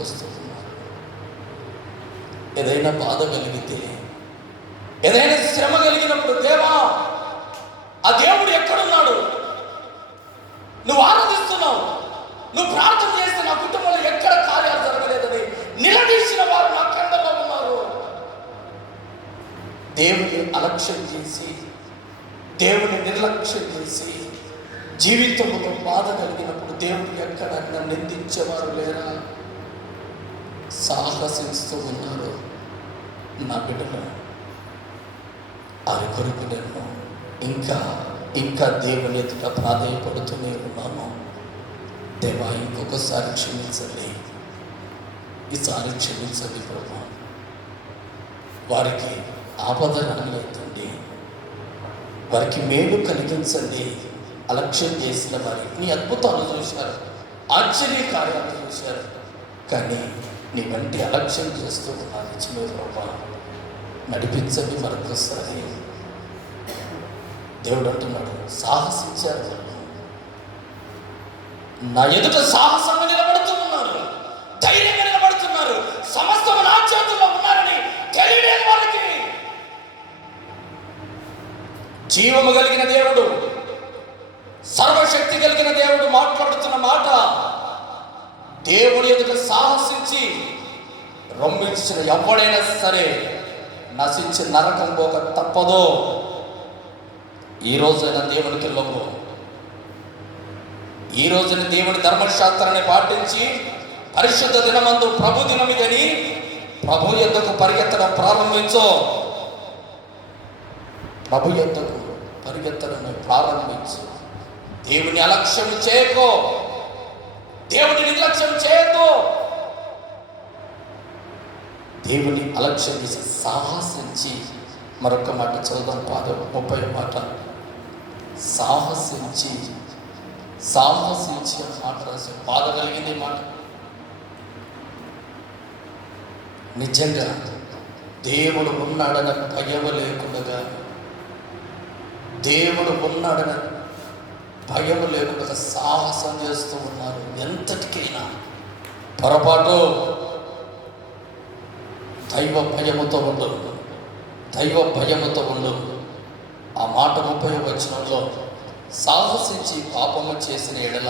వస్తున్నారు. ఏదైనా బాధ కలిగితే, ఏదైనా శ్రమ కలిగినప్పుడు, దేవా ఆ దేవుడు ఎక్కడున్నాడు? నువ్వు ఆరాధిస్తున్నావు, నువ్వు ప్రార్థన చేస్తే నా కుటుంబంలో ఎక్కడ కార్యాలు జరగలేదని నిలదీసిన వారు నా కండలో ఉన్నారు. దేవుని అలక్ష్యం చేసి, దేవుని నిర్లక్ష్యం చేసి జీవితంలో బాధ కలిగినప్పుడు దేవుడు ఎక్కడ నిందించేవారు లేరా? సాహసిస్తూ ఉన్నారు. నా బిడ్డలు వారి కొరకు నేను ఇంకా దేవుని ఎదుట ప్రాధాన్యపడుతూనే ఉన్నాను. దేవా ఇంకొకసారి క్షమించండి, ఈసారి క్షమించండి ప్రభు. వారికి ఆపద రానివ్వండి, వారికి మేలు కలిగించండి. అలక్ష్యం చేసిన వారి నీ అద్భుతాలు చూశారు, ఆశ్చర్య కార్యాలు చూశారు, కానీ నీ వంటి అలక్ష్యం చేస్తూ ఉన్నాను. చిన్న ప్రభా నడిపించండి మరొకసారి. దేవుడు అంటున్నాడు, సాహసించారు వాళ్ళు, నా ఎదుట సాహసంగా నిలబడుతూ ఉన్నారు, ధైర్యంగా నిలబడుతున్నారు. సమస్తం నా చేతుల్లో ఉన్నారని తెలియలేని వాళ్ళకి జీవము కలిగిన దేవుడు, సర్వశక్తి కలిగిన దేవుడు మాట్లాడుతున్న మాట, దేవుడి ఎదుట సాహసించి రొమ్మించిన ఎవడైనా సరే నశించి నరకం పోక తప్పదో. ఈ రోజైనా దేవునికి లొంగు, ఈ రోజున దేవుని ధర్మశాస్త్రాన్ని పాటించి పరిశుద్ధ దినమందు ప్రభు దినమిదని ప్రభు యొద్దకు పరిగెత్తడం ప్రారంభించు. ప్రభు యొద్దకు పరిగెత్తడం ప్రారంభించు. దేవుని అలక్ష్యం చేయకో, దేవుని నిర్లక్ష్యం చేయకో. దేవుని అలక్ష్యం చేసి సాహసించి, మరొక మాట చదువుదాం, 30 మాట. సాహసించి అని మాట రాసి బాధ కలిగింది మాట. నిజంగా దేవుడు ఉన్నాడన్న భయం లేకుండా, దేవుడు ఉన్నాడన్న భయం లేకుండా సాహసం చేస్తూ ఉన్నారు. ఎంతటికైనా పొరపాటు దైవ భయముతో ఉండు, దైవ భయముతో ఉండు. ఆ మాట 30వ వచనంలో, సాహసించి పాపము చేసిన ఎడల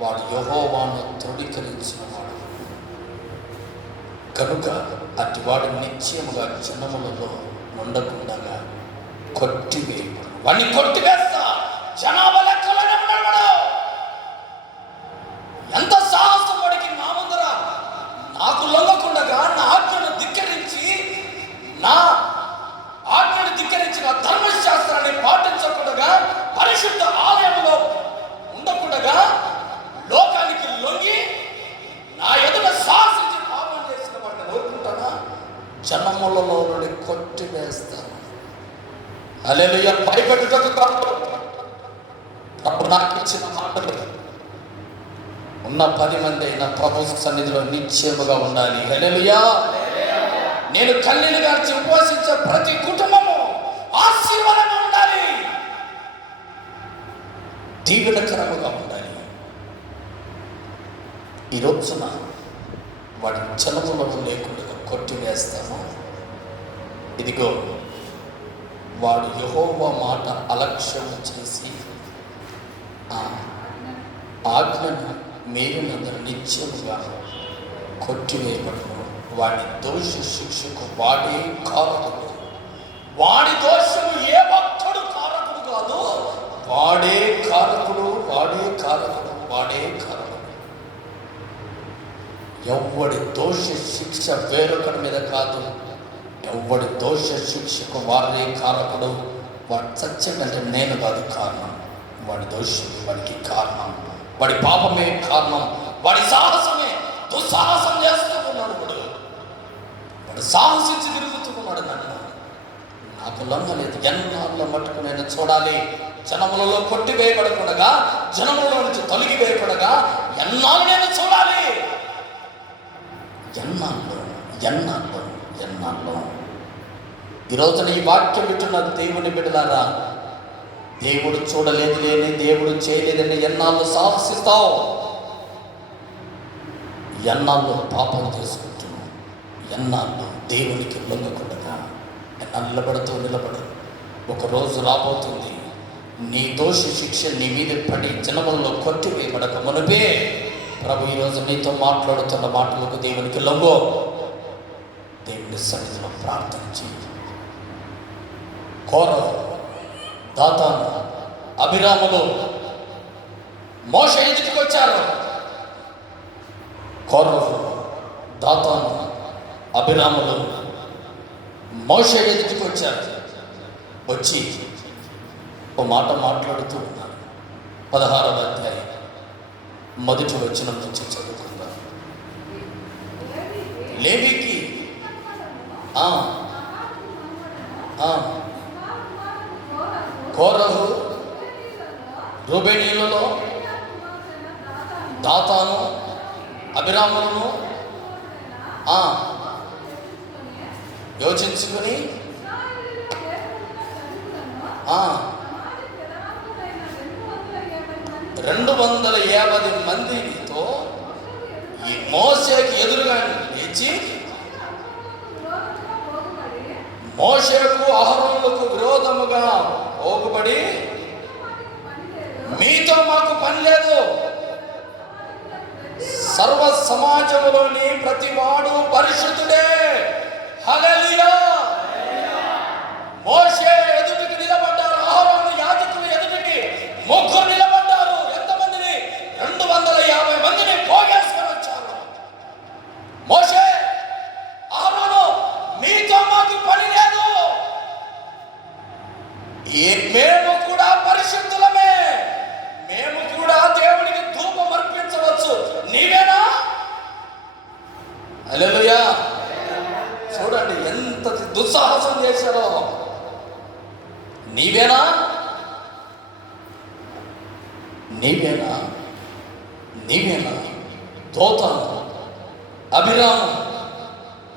వాడు యెహోవాను తృణీకరించినవాడు కనుక అటివాడు నిశ్చయముగా జనములలో ఉండకుండా కొట్టివేయబడు. వాడిని కొట్టివేస్తా, జనాభా లెక్కలోనే ఉన్నాడు. ఎంత సాహసం వాడికి! నా ముందర నాకు లొంగకుండగా, నా ఆజ్ఞను ధిక్కరించి, నా ధర్మశాస్త్రాన్ని పాటించకుండా, పరిశుద్ధ ఆలయంలో ఉండకుండా, లోకానికి లొంగి నా ఎదుట సాహసించి పాపం చేసిన వాడిని కోరుకుంటానా? జనములలో నుండి కొట్టివేస్తాను. హల్లెలూయా. భయపెట్టుటకు కాదు, ప్రభు నాకు ఇచ్చిన మాటలు. ఉన్న 10 మంది అయినా ప్రభు సన్నిధిలో నిశ్చయముగా ఉండాలి. హల్లెలూయా. నేను కన్నీళ్లు గార్చి ఉపవాసించే ప్రతి కుటుంబము ఆశీర్వాదంగా ఉండాలి, దీవెనకరముగా ఉండాలి. ఈ రోజున వాడి జనములను లేకుండా కొట్టివేస్తాము. ఇదిగో వాడు యెహోవా మాట అలక్ష్యం చేసి ఆజ్ఞను మీరినందరూ నిత్యముగా కొట్టివేయబడును. వాడి దోష శిక్షకు వాడే కారకుడు. వాడి దోషము ఏ ఒక్కడు కారకుడు కాదు, వాడే కారకుడు, వాడే కారకుడు, వాడే కారకుడు. ఎవ్వడి దోష శిక్ష వేరొకరి మీద కాదు, ఎవ్వడి దోష శిక్షకు వాడే కారకుడు. వాడు చచ్చాడంటే నేను కాదు కారణం, వాడి దోషం వాడికి కారణం, వాడి పాపమే కారణం, వాడి సాహసమే. దుస్సాహసం చేస్తూ ఉన్నాడు వాడు సాహసించి తిరుగుతున్నాడు. నాకు లొంగలేదు, ఎన్నాళ్ళ మట్టుకు నేను చూడాలి. జనములలో కొట్టివేయబడకుండా, జనములలో నుంచి తొలగివేయబడగా ఎన్నాళ్ళు నేను చూడాలి. ఎన్నాళ్ళు ఈ రోజున ఈ వాక్యం వింటున్న దేవుని బిడ్డలారా, దేవుడు చూడలేదు లేని, దేవుడు చేయలేదని ఎన్నాళ్ళు సాహసిస్తావు? ఎన్నాళ్ళు పాపం చేసుకుంటూ, ఎన్నాళ్ళు దేవునికి లొంగకుండా నిలబడదు. ఒకరోజు రాబోతుంది, నీ దోష శిక్ష నీ మీద పడి జనములలో కొట్టివేయబడక మునుపే ప్రభు ఈరోజు నీతో మాట్లాడుతున్న మాటలకు దేవునికి లొంగో. దేవుని సన్నిధిలో ప్రార్థన చేయి. కోరహు, దాతాను, అభిరాములు మోషే ఎదుటికి వచ్చారు. కోరహు, దాతాను, అభిరాములు మోషే ఎదుటికి వచ్చారు. వచ్చి ఓ మాట మాట్లాడుతూ ఉన్నారు. 16వ అధ్యాయం మొదటి వచనం నుంచి చదువుకుందాం. లేవీకి కోరహు రూబేనీయులలో దాతాను, అభిరాములను యోచించుకుని 250 మందితో ఈ మోషేకి ఎదురుగా లేచి, మోషేకు అహరోనులకు విరోధముగా పోగుబడి, మీతో మాకు పని లేదు, సర్వ సమాజంలోని ప్రతి వాడు పరిశుద్ధుడే. హల్లెలూయా. మోషే ఎదుటికి నిలబడ్డారు, అహరోను యాజకులు ఎదుటికి ముగ్గురు నిలబడ్డారు. ఎంతమందిని? 250 మందిని పోగేసుకొని వచ్చారు. మోషే, అహరోను, మీతో మాకు పని లేదు, మేము కూడా పరిశుద్ధులమే, మేము కూడా దేవునికి ధూపం అర్పించవచ్చు, నీవేనా? హల్లెలూయా. చూడండి ఎంత దుస్సాహసం చేశారో. నీవేనా? దోతాను, అభిరాము,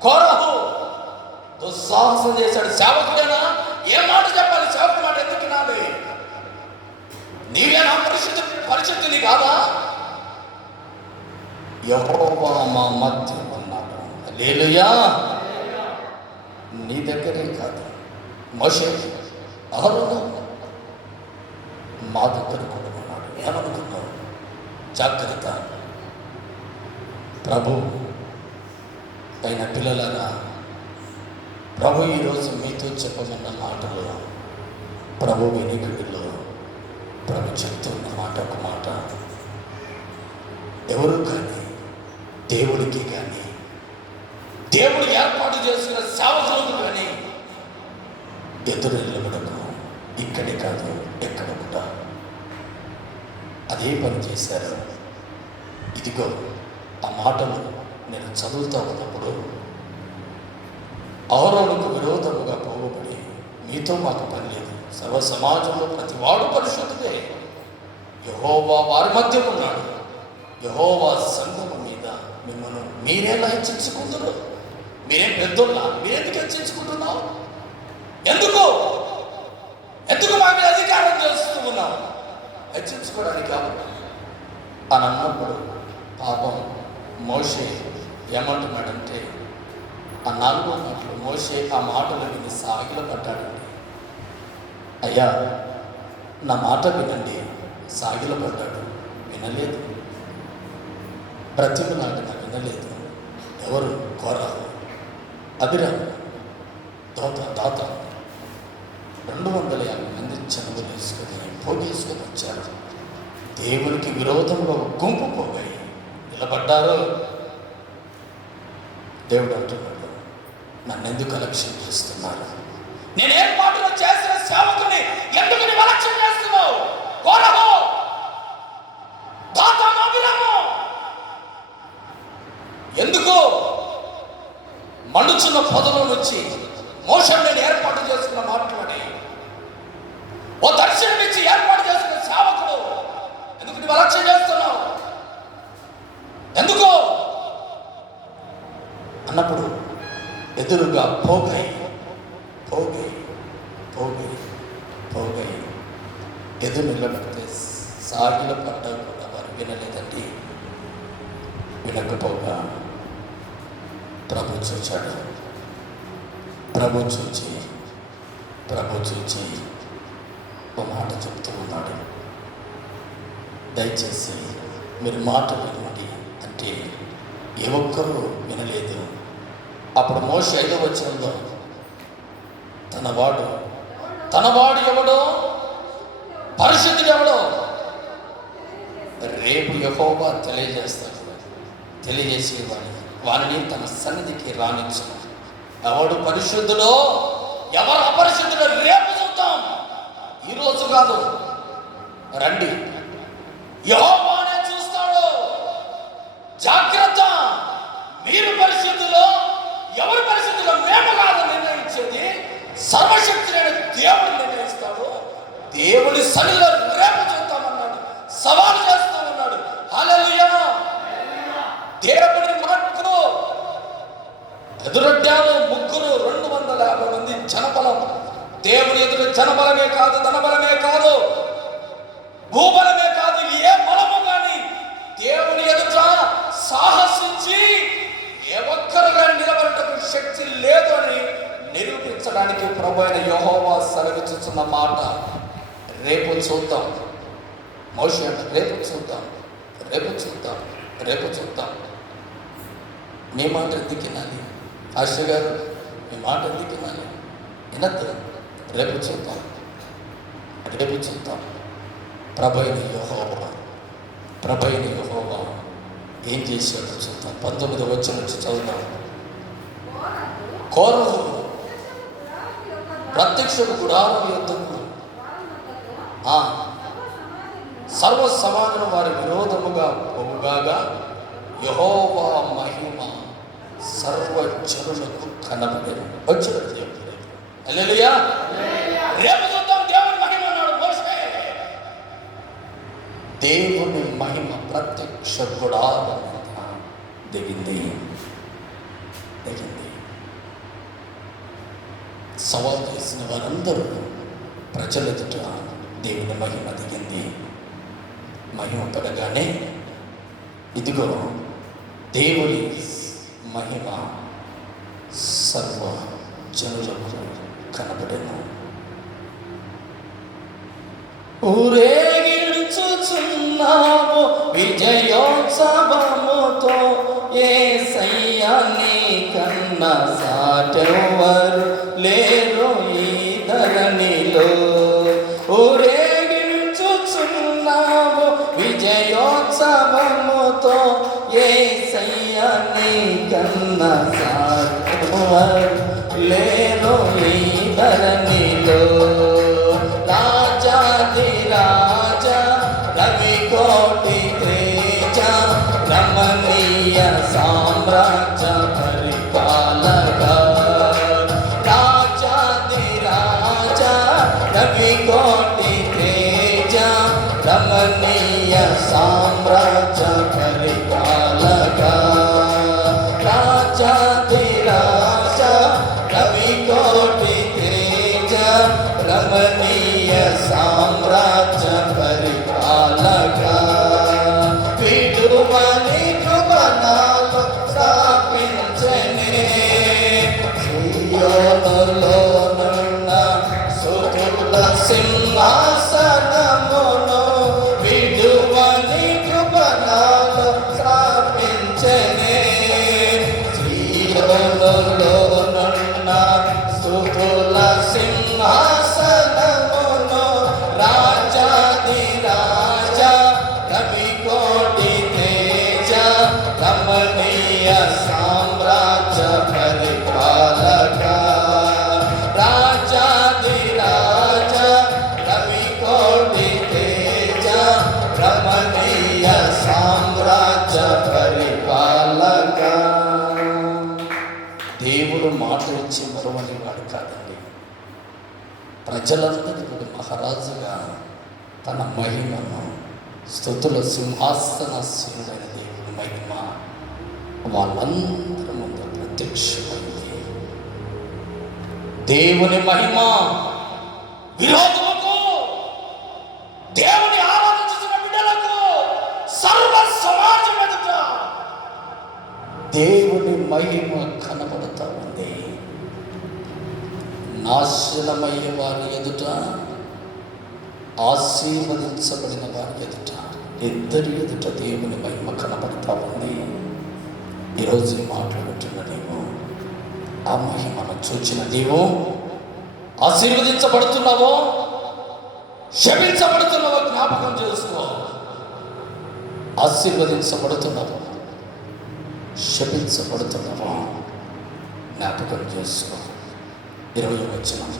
కోరహు దుస్సాహసం చేశాడు. సేవకుడేనా? ఏ మాట చెప్పాలి? సేవకు మాట ఎందుకు వినాలి? నీవేనా పరిశుద్ధుని కాదా? యెహోవా మా మధ్య ఉన్నాడు. హల్లెలూయా. నీ దగ్గరే కాదు, మోషే, అహరోను మా దగ్గర కూడా ఉన్నాడు. ఏమనుకున్నావు? జాగ్రత్త. ప్రభు అయిన పిల్లలారా, ప్రభు ఈరోజు మీతో చెప్పమన్న మాటలు, ప్రభు వినికిడిలో ప్రభు చెప్తున్న మాట ఒక మాట. ఎవరు కానీ దేవుడికి కానీ దేవుడు ఏర్పాటు చేసిన సేవకులకు కానీ ఎదురు నిలబడకు. ఇక్కడే కాదు, ఎక్కడ కూడా అదే పని చేశారు. ఇదిగో ఆ మాటలు నేను చదువుతూ ఉన్నప్పుడు, అహరోనుకు విరోధముగా పోగబడి, మీతో మాకు పని లేదు, సర్వ సమాజంలో ప్రతి వాడు పరిశుద్ధుడే, యెహోవా వారి మధ్య ఉన్నాడు, యెహోవా సంఘము మీద మిమ్మల్ని మీరేలా హెచ్చించుకుంటున్నారు? మీరేం పెద్దోళ్ళ? మీరెందుకు హెచ్చించుకుంటున్నావు? ఎందుకు మా మీద అధికారం చేస్తూ ఉన్నావు? హెచ్చించుకోవడానికి కాబట్టి అని అన్నప్పుడు పాపం మోషే ఏమంటున్నాడంటే, ఆ 4వ మాటలు మోషే ఆ మాటలు విని సాగిలపడ్డాడండి. అయ్యా, నా మాట వినండి. సాగిలపడ్డాడు, వినలేదు. బ్రతిమలాడిన వినలేదు. ఎవరు? కోరహు, అభిరాము, దాత 250 మంది చనువులు వేసుకొని పోగేసుకొని వచ్చారు. దేవునికి విరోధంలో గుంపు పోగాయి నిలబడ్డారు. దేవుడు అంటున్నాడు, నన్నెందుకు అలక్ష్యం చేస్తున్నారు? నేను ఏర్పాటులో చేసిన సేవకుని ఎందుకు నీవు అలక్ష్యం చేస్తున్నావు? కోరహు, దాతాను, అభిరాము ఎందుకు? మండుచున్న పొదలో నుంచి మోషే నేను ఏర్పాటు చేసుకున్న మాట్లాడి, ఓ దర్శనం ఇచ్చి ఏర్పాటు చేసుకున్న సేవకుడు ఎందుకు నువ్వు అలక్ష్యం చేస్తున్నావు? ఎందుకు అన్నప్పుడు ఎదురుగా పోగాయి ఎదురు నిలబడితే సాగిల పడ్డా కూడా వారు వినలేదండి. వినకపోగా ప్రభు చూచాడు. ప్రభు చూచి ఒక మాట చెప్తూ ఉన్నాడు, దయచేసి మీరు మాట వినండి అంటే ఏ ఒక్కరూ వినలేదు. అప్పుడు మోషే 5వ వచనంలో తనవాడు ఎవడో, పరిశుద్ధుడు ఎవడో రేపు యెహోవా తెలియజేసే వారిని తన సన్నిధికి రానించు. ఎవడు పరిశుద్ధుడో ఎవరు అపరిశుద్ధుడో రేపు చూద్దాం, ఈరోజు కాదు. రండి, యెహోవానే చూస్తాడు. జాగ్రత్త, మీరు పరిశుద్ధులో ఎవరు పరిశుద్ధులో మేము కాదు నిర్ణయించేది, సర్వశక్తుడైన దేవుడు నిర్ణయిస్తాడు. దేవుని సన్నిధిలో రేపు చూద్దామన్నాడు, సవాలు చేస్తామన్నాడు. హల్లెలూయా. దేవుని మాటకు ఎదురొడ్డారు 250 మంది జనబలం. దేవుని ఎదురు జనబలమే కాదు, ధనబలమే కాదు, భూబలమే కాదు, ఏ బలము కానీ దేవుని ఎదుట సాహసించి ఏ ఒక్కరుగా నిలబడటకు శక్తి లేదు అని నిరూపించడానికి ప్రభు అయిన యెహోవా సెలవిస్తున్న మాట రేపు చూద్దాం. మోషే అంటే రేపు చూద్దాం. మీ మాట ఎందుకు వినాలి? ఆశ గారు, మీ మాట ఎందుకు వినాలి? వినద్దు. రేపు చూద్దాం. ప్రభు అయిన యెహోవా ఏం చేశాడో చూద్దాం. 19వ వచనం నుంచి చదువుదాం. కోరహు ప్రత్యక్ష గుడారం యుద్ధము సర్వ సమాజం వారి విరోధముగా పోవుగాగా యెహోవా మహిమ సర్వజనులకు కనబడేది. వచ్చాడు దేవుడు. హల్లెలూయా. రేపు చూద్దాం దేవుని మహిమ అన్నాడు మోషే. దేవుని మహిమ ప్రత్యక్ష గుడారం దిగింది. సవాల్ చేసిన వారందరూ ప్రజల ఎదుట దేవుని మహిమ దిగింది. మహిమ పడగానే ఇదిగో దేవుని మహిమ సర్వ జనులకు కనబడెను. ఊరేగించుచున్నాము విజయోత్సవముతో, యేసయ్యా నీ కన్నా సాటెవరు లేరు ఈ ధరణిలో. ఊరేగించుచున్నాము విజయోత్సవముతో, యేసయ్యా నీ కన్నా సాటెవరు లేరు ఈ ధరణిలో. రాజాధిరాజా రవికోటి తేజ రమణీయ సామ్రాజ్య పరిపాలక. రాజాధిరాజా రవికోటి తేజ రమణీయ సామ్రాజ్య పరిపాలక. రాజాధిరాజా రవికోటి తేజ రమణీయ సామ్రాజ్య పరిపాలక. విడువని కృపణాలు స్థాపించనే, సియోనులోనున్న సుతుల సింహాసనమును. విడువని కృపణాలు స్థాపించనే, సియోనులోనున్న సుతుల సింహాసనమును. రాజాధిరాజా రవికోటి తేజ రమణీయ సామ్రాజ్య పరిపాలక. రాజాధిరాజా రవికోటి తేజ రమణీయ సామ్రాజ్య పరిపాలక. దేవుడు మాట ఇచ్చి మరొకటి వాడు కాదండి. ప్రజలందరికీ మహారాజుగా తన మహిమను, స్తుతుల సింహాసనాసీనుడైన దేవుని మహిమ వాళ్ళందరి ముందు ప్రత్యక్షమైంది. దేవుని మహిమ విరోధులకు, దేవుని ఆరాధించిన బిడ్డలకు, సర్వ సమాజం ఎదుట మహిమ కనబడుతూ ఉంది. నాశనమయ్యే వారి ఎదుట, ఆశీర్వదించబడిన వారి ఎదుట, ఇద్దరి ఎదుట దేవుని మహిమ కనబడుతూ ఉంది. ఈరోజు మాట్లాడుతున్న నీవు ఆ మహిమను చూచిన నీవు ఆశీర్వదించబడుతున్నావో శపించబడుతున్నావో జ్ఞాపకం చేసుకో. ఆశీర్వదించబడుతున్నావో శపించబడుతున్నావో జ్ఞాపకం చేసుకో. 20వ వచనం.